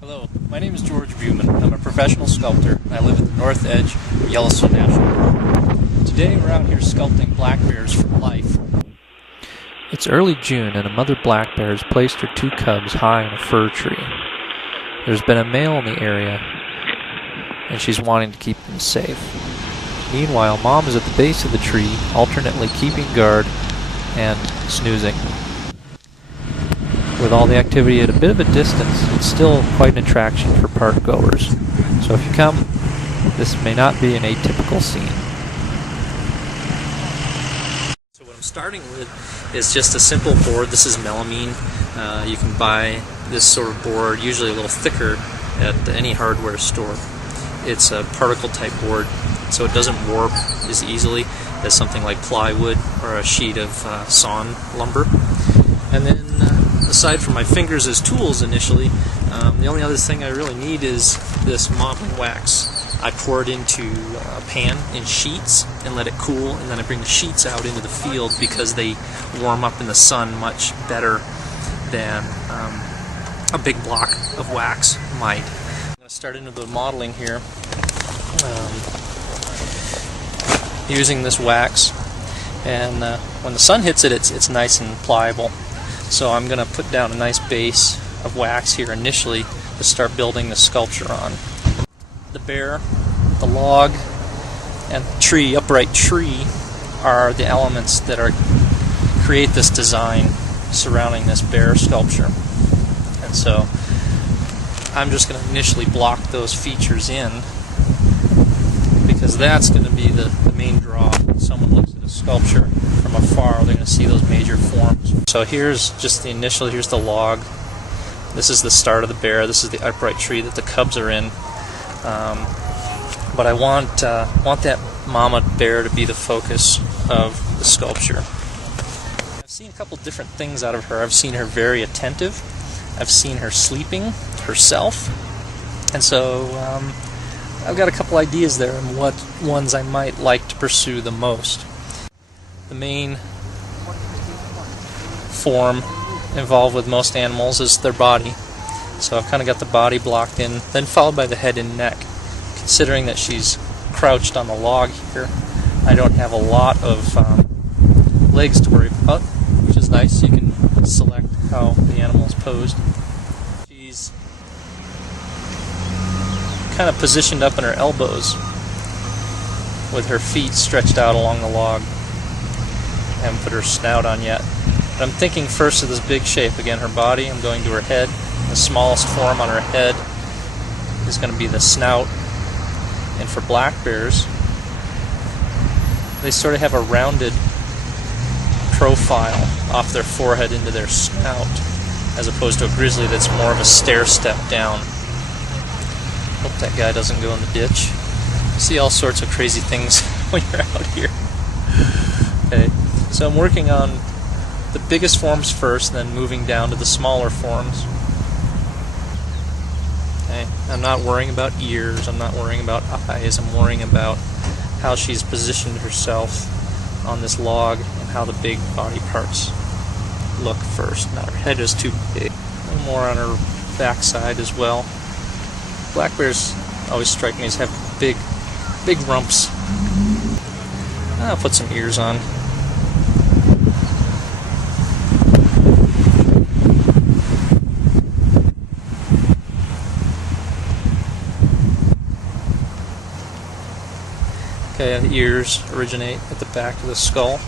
Hello, my name is George Bumann. I'm a professional sculptor. I live at the north edge of Yellowstone National Park. Today we're out here sculpting black bears for life. It's early June and a mother black bear has placed her two cubs high in a fir tree. There's been a male in the area and she's wanting to keep them safe. Meanwhile, Mom is at the base of the tree, alternately keeping guard and snoozing. With all the activity at a bit of a distance, it's still quite an attraction for park goers. So if you come, this may not be an atypical scene. So what I'm starting with is just a simple board. This is melamine. You can buy this sort of board, usually a little thicker, at any hardware store. It's a particle type board, so it doesn't warp as easily as something like plywood or a sheet of sawn lumber. And then aside from my fingers as tools initially, the only other thing I really need is this modeling wax. I pour it into a pan in sheets and let it cool, and then I bring the sheets out into the field because they warm up in the sun much better than a big block of wax might. I'm going to start into the modeling here using this wax, and when the sun hits it, it's nice and pliable. So I'm going to put down a nice base of wax here initially to start building the sculpture on. The bear, the log, and the tree, upright tree, are the elements that create this design surrounding this bear sculpture. And so I'm just going to initially block those features in, because that's going to be the main draw. When someone looks at a sculpture from afar, they're going to see those major forms. So here's just the initial, here's the log. This is the start of the bear. This is the upright tree that the cubs are in. But I want that mama bear to be the focus of the sculpture. I've seen a couple different things out of her. I've seen her very attentive. I've seen her sleeping herself. And so I've got a couple ideas there on what ones I might like to pursue the most. The main form involved with most animals is their body. So I've kind of got the body blocked in, then followed by the head and neck. Considering that she's crouched on the log here, I don't have a lot of legs to worry about, which is nice. You can select how the animal is posed. She's kind of positioned up in her elbows with her feet stretched out along the log. I haven't put her snout on yet. But I'm thinking first of this big shape. Again, her body, I'm going to her head. The smallest form on her head is going to be the snout. And for black bears, they sort of have a rounded profile off their forehead into their snout, as opposed to a grizzly that's more of a stair step down. Hope that guy doesn't go in the ditch. You see all sorts of crazy things when you're out here. Okay, so I'm working on the biggest forms first, then moving down to the smaller forms. Okay, I'm not worrying about ears, I'm not worrying about eyes, I'm worrying about how she's positioned herself on this log and how the big body parts look first. Now her head is too big. A little more on her backside as well. Black bears always strike me as have big rumps. I'll put some ears on. Okay, the ears originate at the back of the skull,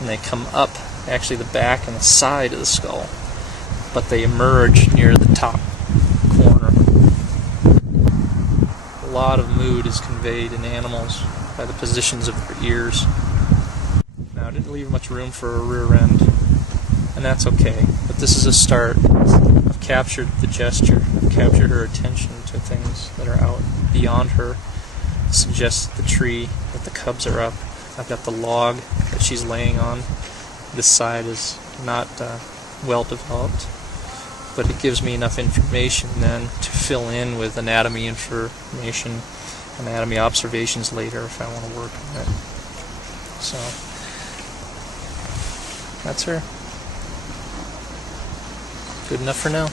and they come up, actually the back and the side of the skull, but they emerge near the top corner. A lot of mood is conveyed in animals by the positions of their ears. Now, I didn't leave much room for a rear end, and that's okay, but this is a start. I've captured the gesture, I've captured her attention to things that are out beyond her. Suggests the tree that the cubs are up. I've got the log that she's laying on. This side is not well developed, but it gives me enough information then to fill in with anatomy information, anatomy observations later if I want to work on it. So that's her. Good enough for now.